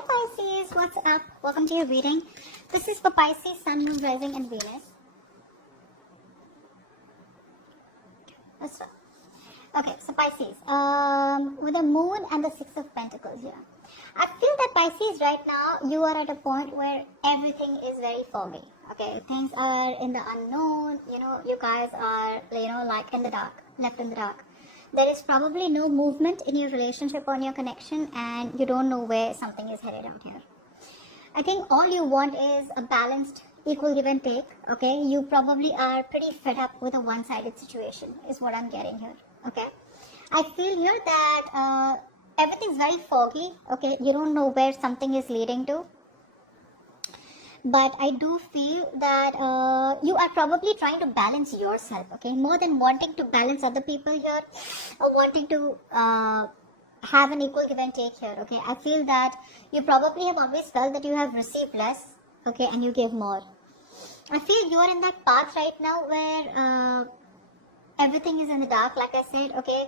Hi Pisces, what's up? Welcome to your reading. This is for Pisces, Sun, Moon, Rising and Venus. Okay, so Pisces, with the Moon and the Six of Pentacles here. I feel that Pisces right now, you are at a point where everything is very foggy. Okay, things are in the unknown, you guys are, like in the dark, left in the dark. There is probably no movement in your relationship or in your connection, and you don't know where something is headed out here. I think all you want is a balanced, equal give and take, okay? You probably are pretty fed up with a one-sided situation, is what I'm getting here, okay? I feel here that everything's very foggy, okay? You don't know where something is leading to. But I do feel that you are probably trying to balance yourself, okay? More than wanting to balance other people here or wanting to have an equal give and take here, okay? I feel that you probably have always felt that you have received less, okay, and you give more. I feel you are in that path right now where everything is in the dark, like I said, okay,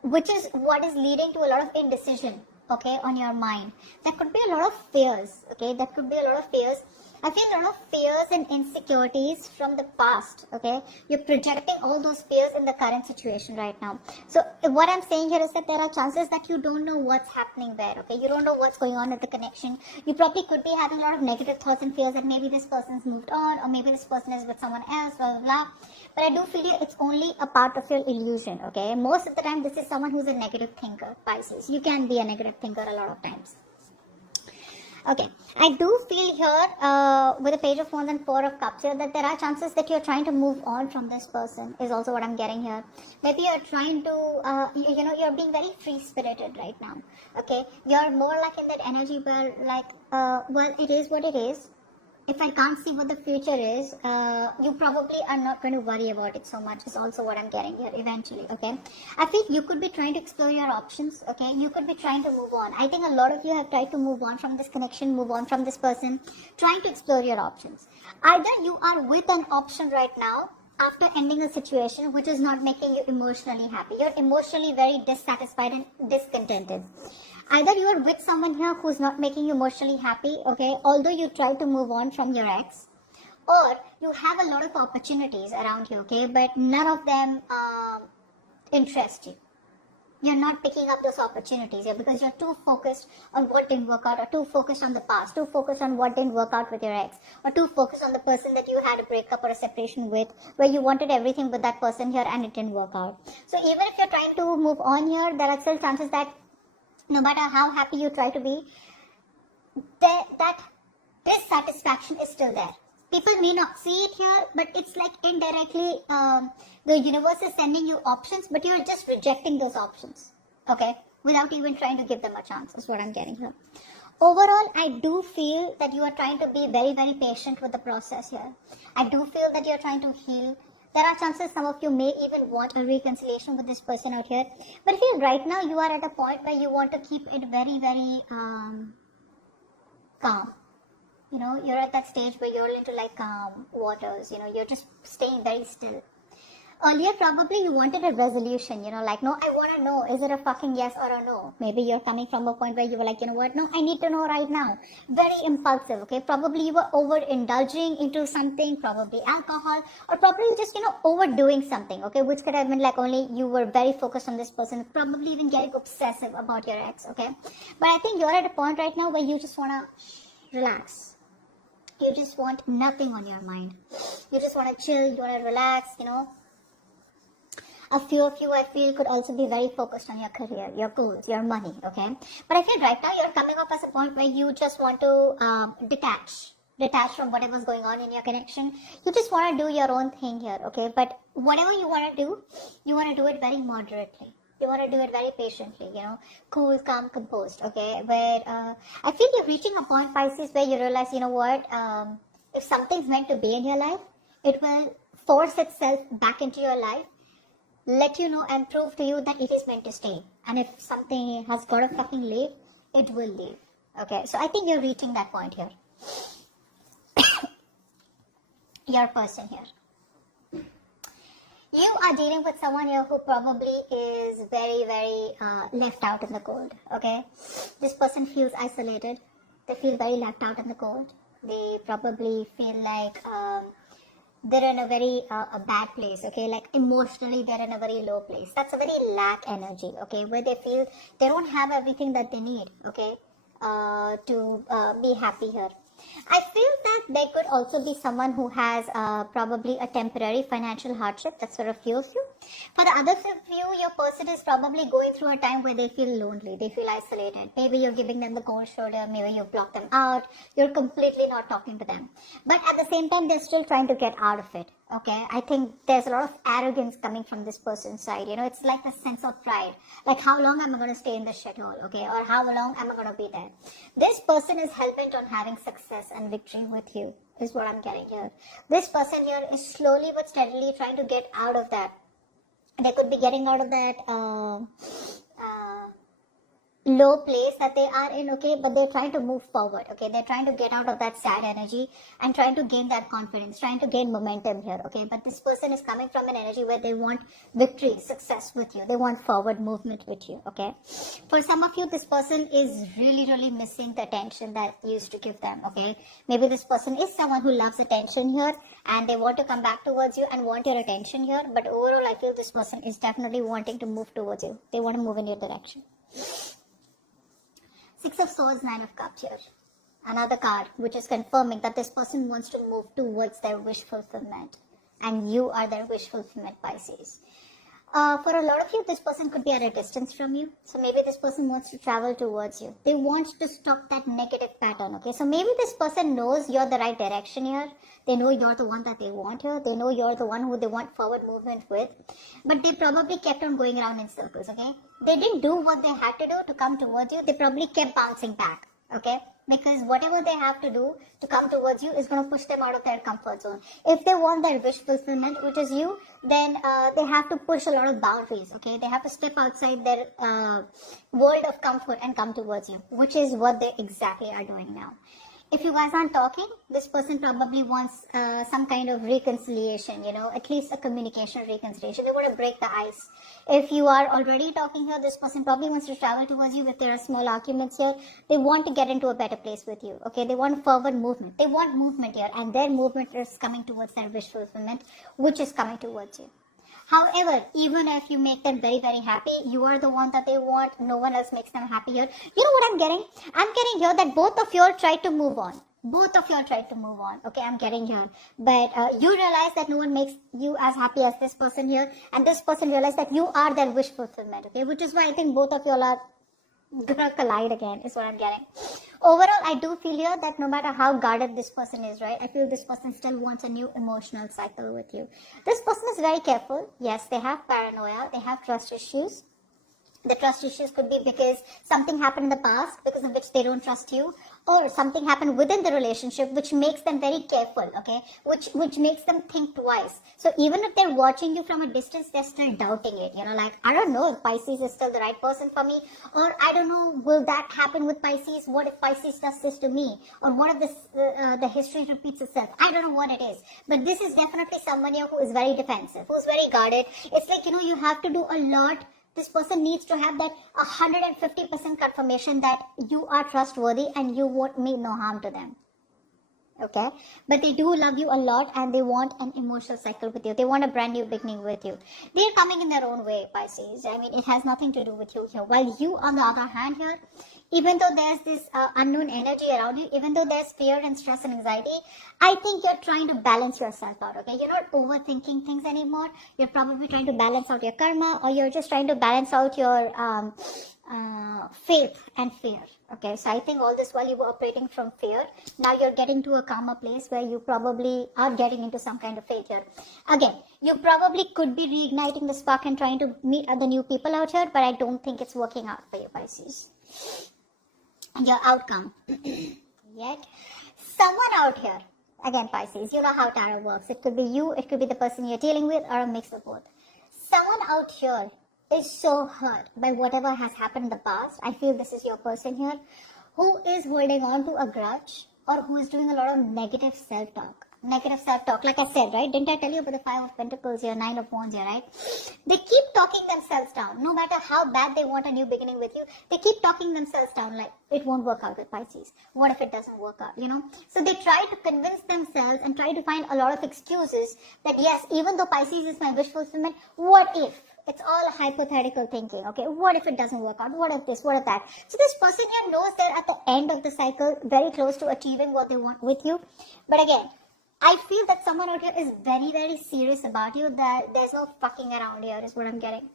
which is what is leading to a lot of indecision, okay, on your mind. There could be a lot of fears, okay, that could be a lot of fears. I feel a lot of fears and insecurities from the past, okay. You're projecting all those fears in the current situation right now. So what I'm saying here is that there are chances that you don't know what's happening there, okay. You don't know what's going on at the connection. You probably could be having a lot of negative thoughts and fears that maybe this person's moved on, or maybe this person is with someone else, blah, blah, blah. But I do feel it's only a part of your illusion, okay. Most of the time, this is someone who's a negative thinker, Pisces. You can be a negative thinker a lot of times. Okay, I do feel here with the Page of Wands and Four of Cups here that there are chances that you're trying to move on from this person is also what I'm getting here. Maybe you're trying to, you're being very free-spirited right now. Okay, you're more like in that energy where like, well, it is what it is. If I can't see what the future is, you probably are not going to worry about it so much is also what I'm getting here eventually, okay? I think you could be trying to explore your options, okay? You could be trying to move on. I think a lot of you have tried to move on from this connection, move on from this person, trying to explore your options. Either you are with an option right now after ending a situation which is not making you emotionally happy. You're emotionally very dissatisfied and discontented. Either you are with someone here who's not making you emotionally happy, okay, although you try to move on from your ex, or you have a lot of opportunities around you, okay, but none of them interest you. You're not picking up those opportunities here because you're too focused on what didn't work out, or too focused on the past, too focused on what didn't work out with your ex, or too focused on the person that you had a breakup or a separation with, where you wanted everything with that person here and it didn't work out. So even if you're trying to move on here, there are still chances that no matter how happy you try to be, that dissatisfaction is still there. People may not see it here, but it's like indirectly the universe is sending you options, but you're just rejecting those options, okay, without even trying to give them a chance, is what I'm getting here. Overall, I do feel that you are trying to be very, very patient with the process here. I do feel that you're trying to heal. There are chances some of you may even want a reconciliation with this person out here. But I feel right now you are at a point where you want to keep it very, very calm. You're at that stage where you're into like calm waters. You're just staying very still. Earlier, probably you wanted a resolution, like, no, I want to know, is it a fucking yes or a no? Maybe you're coming from a point where you were like, you know what, no, I need to know right now. Very impulsive, okay? Probably you were overindulging into something, probably alcohol, or probably just, overdoing something, okay? Which could have been like only you were very focused on this person, probably even getting obsessive about your ex, okay? But I think you're at a point right now where you just want to relax. You just want nothing on your mind. You just want to chill, you want to relax, A few of you, I feel, could also be very focused on your career, your goals, your money, okay? But I feel right now you're coming up as a point where you just want to detach from whatever's going on in your connection. You just want to do your own thing here, okay? But whatever you want to do, you want to do it very moderately. You want to do it very patiently, cool, calm, composed, okay? Where I feel you're reaching a point, Pisces, where you realize, what, if something's meant to be in your life, it will force itself back into your life, let you know and prove to you that it is meant to stay. And if something has got to fucking leave, it will leave. Okay, so I think you're reaching that point here. Your person here. You are dealing with someone here who probably is very, very left out in the cold, okay? This person feels isolated. They feel very left out in the cold. They probably feel like they're in a very a bad place, okay? Like emotionally, they're in a very low place. That's a very lack energy, okay? Where they feel they don't have everything that they need, okay? To be happy here. I feel that there could also be someone who has probably a temporary financial hardship that sort of fuels you. For the other few, your person is probably going through a time where they feel lonely, they feel isolated. Maybe you're giving them the cold shoulder, maybe you block them out, you're completely not talking to them. But at the same time, they're still trying to get out of it. Okay, I think there's a lot of arrogance coming from this person's side. You know, it's like a sense of pride. Like, how long am I going to stay in this shithole? Okay, or how long am I going to be there? This person is hell-bent on having success and victory with you, is what I'm getting here. This person here is slowly but steadily trying to get out of that. They could be getting out of that low place that they are in, okay, but they're trying to move forward, okay, they're trying to get out of that sad energy and trying to gain that confidence, trying to gain momentum here, okay, but this person is coming from an energy where they want victory, success with you, they want forward movement with you, okay. For some of you, this person is really missing the attention that you used to give them, okay. Maybe this person is someone who loves attention here and they want to come back towards you and want your attention here, but overall I feel this person is definitely wanting to move towards you, they want to move in your direction. Six of Swords, Nine of Cups here. Another card which is confirming that this person wants to move towards their wish fulfillment. And you are their wish fulfillment, Pisces. For a lot of you, this person could be at a distance from you. So maybe this person wants to travel towards you. They want to stop that negative pattern, okay? So maybe this person knows you're the right direction here. They know you're the one that they want here. They know you're the one who they want forward movement with. But they probably kept on going around in circles, okay? They didn't do what they had to do to come towards you. They probably kept bouncing back, okay? Because whatever they have to do to come towards you is going to push them out of their comfort zone. If they want their wish fulfillment, which is you, then they have to push a lot of boundaries, okay? They have to step outside their world of comfort and come towards you, which is what they exactly are doing now. If you guys aren't talking, this person probably wants some kind of reconciliation, you know, at least a communication reconciliation. They want to break the ice. If you are already talking here, this person probably wants to travel towards you. If there are small arguments here, they want to get into a better place with you, okay? They want forward movement. They want movement here, and their movement is coming towards their wish fulfillment, which is coming towards you. However, even if you make them very happy, you are the one that they want. No one else makes them happy here. You know what I'm getting? I'm getting here that both of you all try to move on. Both of you all try to move on. Okay, I'm getting here. But you realize that no one makes you as happy as this person here. And this person realizes that you are their wish fulfillment. Okay, which is why I think both of you all are gonna collide again, is what I'm getting. Overall, I do feel here that no matter how guarded this person is, right, I feel this person still wants a new emotional cycle with you. This person is very careful. Yes, they have paranoia. They have trust issues. The trust issues could be because something happened in the past because of which they don't trust you, or something happened within the relationship which makes them very careful, okay, which makes them think twice. So even if they're watching you from a distance, they're still doubting it, you know, like, I don't know if Pisces is still the right person for me, or I don't know, will that happen with Pisces? What if Pisces does this to me? Or what if this the history repeats itself? I don't know what it is, but this is definitely someone here who is very defensive, who's very guarded. It's like, you know, you have to do a lot. This person needs to have that 150% confirmation that you are trustworthy and you won't mean no harm to them. Okay, but they do love you a lot and they want an emotional cycle with you. They want a brand new beginning with you. They're coming in their own way, Pisces. I mean, it has nothing to do with you here. While you, on the other hand here, even though there's this unknown energy around you, even though there's fear and stress and anxiety, I think you're trying to balance yourself out, okay? You're not overthinking things anymore. You're probably trying to balance out your karma, or you're just trying to balance out your faith and fear. Okay, so I think all this while you were operating from fear, now you're getting to a calmer place where you probably are getting into some kind of faith here. Again, you probably could be reigniting the spark and trying to meet other new people out here, but I don't think it's working out for you, Pisces. Your outcome. Yet, someone out here, again, Pisces, you know how tarot works. It could be you, it could be the person you're dealing with, or a mix of both. Someone out here is so hurt by whatever has happened in the past. I feel this is your person here who is holding on to a grudge, or who is doing a lot of negative self-talk. negative self-talk. Like I said, right? Didn't I tell you about the Five of Pentacles here, Nine of Wands here, right? They keep talking themselves down. No matter how bad they want a new beginning with you, they keep talking themselves down like, it won't work out with Pisces. What if it doesn't work out, you know? So they try to convince themselves and try to find a lot of excuses that yes, even though Pisces is my wish fulfillment, what if? It's all hypothetical thinking, okay? What if it doesn't work out? What if this? What if that? So this person here knows they're at the end of the cycle, very close to achieving what they want with you. But again, I feel that someone out here is very, very serious about you, that there's no fucking around here, is what I'm getting.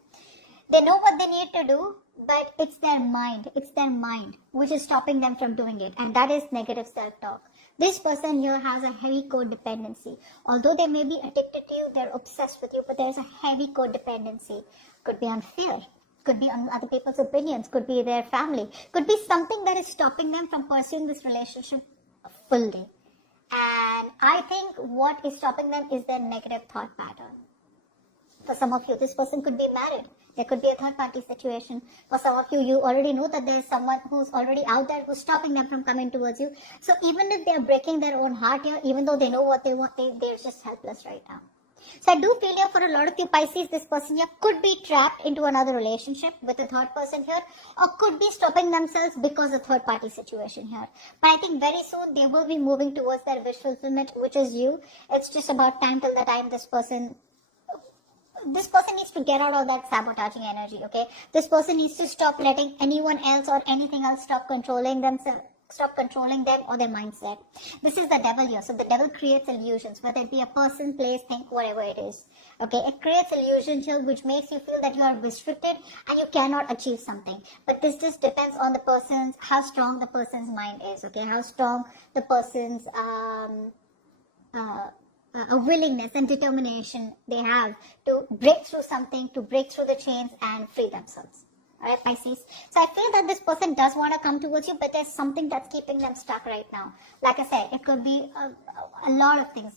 They know what they need to do, but it's their mind which is stopping them from doing it. And that is negative self-talk. This person here has a heavy codependency. Although they may be addicted to you, they're obsessed with you, but there's a heavy codependency. Could be on fear, could be on other people's opinions, could be their family, could be something that is stopping them from pursuing this relationship fully. And I think what is stopping them is their negative thought pattern. For some of you, this person could be married. There could be a third party situation. For some of you, you already know that there's someone who's already out there who's stopping them from coming towards you. So even if they're breaking their own heart here, even though they know what they want, they're just helpless right now. So I do feel here for a lot of you Pisces, this person here could be trapped into another relationship with a third person here, or could be stopping themselves because of third party situation here. But I think very soon they will be moving towards their wish fulfillment, which is you. It's just about time till the time this person needs to get out of that sabotaging energy, okay? This person needs to stop letting anyone else or anything else stop controlling them or their mindset. This is the devil here. So the devil creates illusions, whether it be a person, place, thing, whatever it is. Okay, it creates illusions here which makes you feel that you are restricted and you cannot achieve something. But this just depends on how strong the person's mind is, okay? How strong the person's a willingness and determination they have to break through something, to break through the chains and free themselves. Alright, Pisces. So I feel that this person does want to come towards you, but there's something that's keeping them stuck right now. Like I said, it could be a lot of things,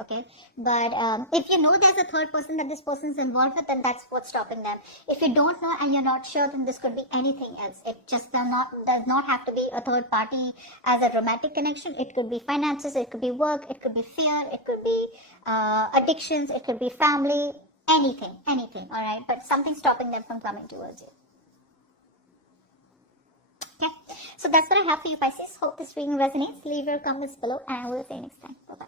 okay? But if you know there's a third person that this person's involved with, then that's what's stopping them. If you don't know and you're not sure, then this could be anything else. It just does not have to be a third party as a romantic connection. It could be finances, it could be work, it could be fear, it could be addictions, it could be family, anything, alright? But something stopping them from coming towards you. Okay, so that's what I have for you, Pisces. Hope this reading resonates. Leave your comments below and I will see you next time. Bye-bye.